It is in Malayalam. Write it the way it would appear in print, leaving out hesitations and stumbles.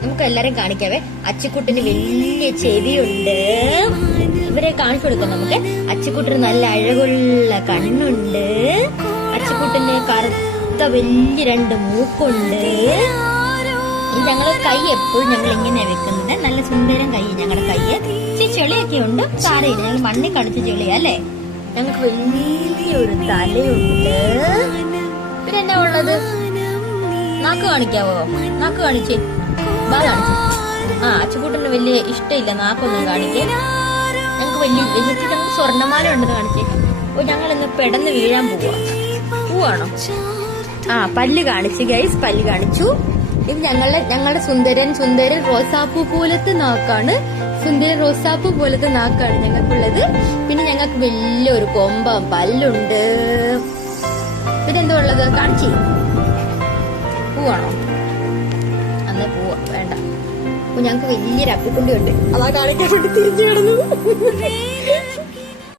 നമുക്ക് എല്ലാരും കാണിക്കാവേ. അച്ചുക്കുട്ടിന് വലിയ ചെവിയുണ്ട്. ഇവരെ കാണിച്ചു കൊടുക്കാം നമുക്ക്. അച്ചുക്കുട്ടിന് നല്ല അഴകുള്ള കണ്ണുണ്ട്. അച്ചുക്കുട്ടിന് കറുത്ത വലിയ 2 മൂക്കുണ്ട്. ഞങ്ങള് കൈ എപ്പോഴും ഞങ്ങൾ ഇങ്ങനെ വെക്കുന്നത്. നല്ല സുന്ദരം കൈ ഞങ്ങളുടെ കൈയ്യ്. ചെളിയൊക്കെ ഉണ്ട്, സാരയില്ല. ഞങ്ങൾ മണ്ണിൽ കളിച്ച് ചെളിയാ അല്ലേ. ഞങ്ങൾക്ക് വലിയൊരു തലയുണ്ട്. പിന്നെ എന്നാ ഉള്ളത്? നാക്ക് കാണിക്കാവോ? നാക്ക് കാണിച്ചേ, കാണിച്ചു. അച്ചുകൂട്ടന് വലിയ ഇഷ്ടമില്ല നാക്കൊന്നും കാണിക്കേ. ഞങ്ങൾക്ക് വലിയ ഞങ്ങൾക്ക് സ്വർണ്ണമാല ഉണ്ടെന്ന് കാണിച്ചേ. ഞങ്ങൾ ഇന്ന് പെടന്ന് വീഴാൻ പോവാണോ? പല്ല് കാണിച്ചു ഗൈസ്, പല്ല് കാണിച്ചു. ഇത് ഞങ്ങളുടെ സുന്ദരൻ റോസാപ്പൂ പോലത്തെ നാക്കാണ്. സുന്ദരൻ റോസാപ്പൂ പോലത്തെ നാക്കാണ് ഞങ്ങൾക്കുള്ളത്. പിന്നെ ഞങ്ങൾക്ക് വലിയൊരു കൊമ്പം പല്ലുണ്ട്. പിന്നെ എന്താ ഉള്ളത്? കാണിച്ചേ. പൂവാണോ? അന്ന് പൂവ വേണ്ട. ഞങ്ങക്ക് വലിയൊരു അപ്പിക്കുണ്ടി ഉണ്ട്. അതാ കാണിക്കാൻ വേണ്ടി തിരിഞ്ഞു കിടന്നു.